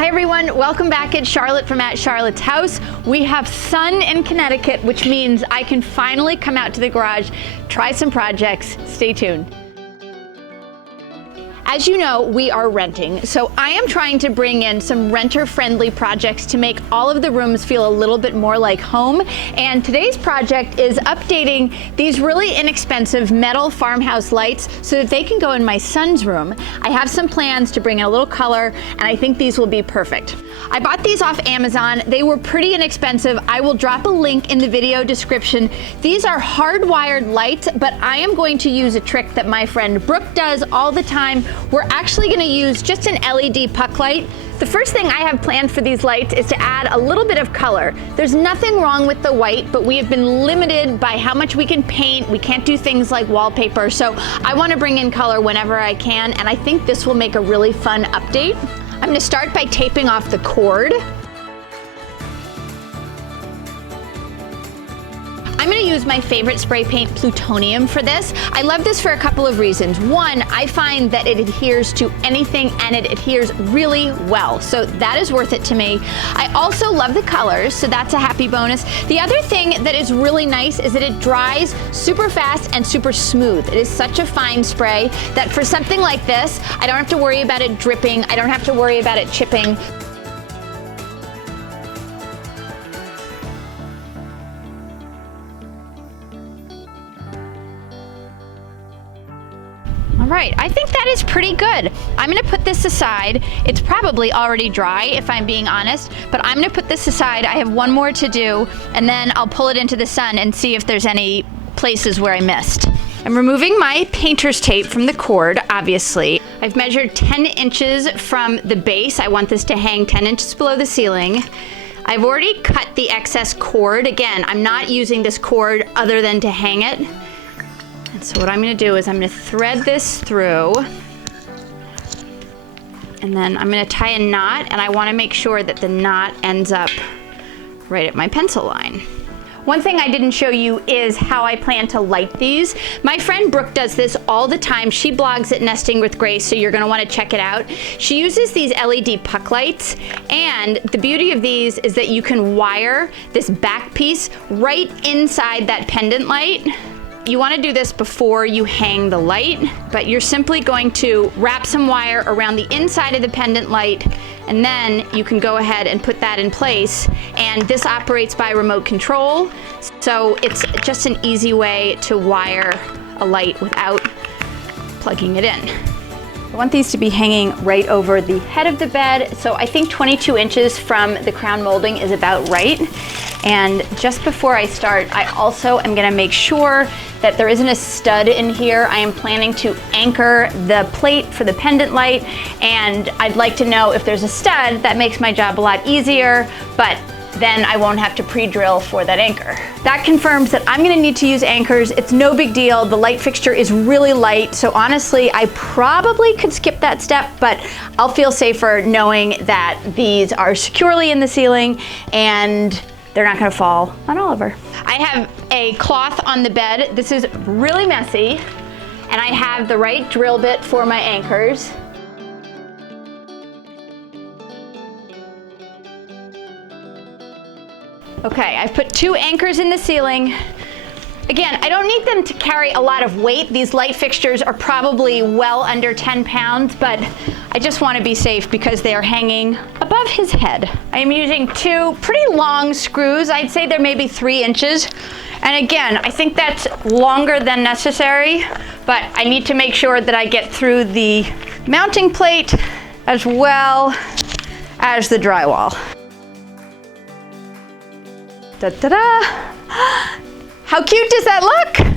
Hi everyone, welcome back at Charlotte from at Charlotte's house. We have sun in Connecticut, which means I can finally come out to the garage, try some projects. Stay tuned. As you know, we are renting, so I am trying to bring in some renter-friendly projects to make all of the rooms feel a little bit more like home. And today's project is updating these really inexpensive metal farmhouse lights so that they can go in my son's room. I have some plans to bring in a little color, and I think these will be perfect. I bought these off Amazon. They were pretty inexpensive. I will drop a link in the video description. These are hardwired lights, but I am going to use a trick that my friend Brooke does all the time. We're actually going to use just an LED puck light. The first thing I have planned for these lights is to add a little bit of color. There's nothing wrong with the white, but we have been limited by how much we can paint. We can't do things like wallpaper, so I want to bring in color whenever I can, and I think this will make a really fun update. I'm going to start by taping off the cord. I'm going to use my favorite spray paint, Plutonium, for this. I love this for a couple of reasons. One, I find that it adheres to anything and it adheres really well, so that is worth it to me. I also love the colors, so that's a happy bonus. The other thing that is really nice is that it dries super fast and super smooth. It is such a fine spray that for something like this, I don't have to worry about it dripping. I don't have to worry about it chipping. All right, I think that is pretty good. I'm gonna put this aside. It's probably already dry if I'm being honest, but I'm gonna put this aside. I have one more to do, and then I'll pull it into the sun and see if there's any places where I missed. I'm removing my painter's tape from the cord, obviously. I've measured 10 inches from the base. I want this to hang 10 inches below the ceiling. I've already cut the excess cord. Again, I'm not using this cord other than to hang it. So what I'm going to do is I'm going to thread this through, and then I'm going to tie a knot, and I want to make sure that the knot ends up right at my pencil line. One thing I didn't show you is how I plan to light these. My friend Brooke does this all the time. She blogs at Nesting with Grace, so you're going to want to check it out. She uses these LED puck lights, and the beauty of these is that you can wire this back piece right inside that pendant light. You want to do this before you hang the light, but you're simply going to wrap some wire around the inside of the pendant light, and then you can go ahead and put that in place. And this operates by remote control, so it's just an easy way to wire a light without plugging it in. I want these to be hanging right over the head of the bed, so I think 22 inches from the crown molding is about right. And just before I start, I also am going to make sure that there isn't a stud in here. I am planning to anchor the plate for the pendant light, and I'd like to know if there's a stud. That makes my job a lot easier, but then I won't have to pre-drill for that anchor. That confirms that I'm gonna need to use anchors. It's no big deal. The light fixture is really light, so honestly, I probably could skip that step, but I'll feel safer knowing that these are securely in the ceiling and they're not gonna fall on Oliver. I have a cloth on the bed. This is really messy, and I have the right drill bit for my anchors. Okay, I've put 2 anchors in the ceiling. Again, I don't need them to carry a lot of weight. These light fixtures are probably well under 10 pounds, but I just want to be safe because they are hanging above his head. I am using 2 pretty long screws. I'd say they're maybe 3 inches. And again, I think that's longer than necessary, but I need to make sure that I get through the mounting plate as well as the drywall. Da-da-da! How cute does that look?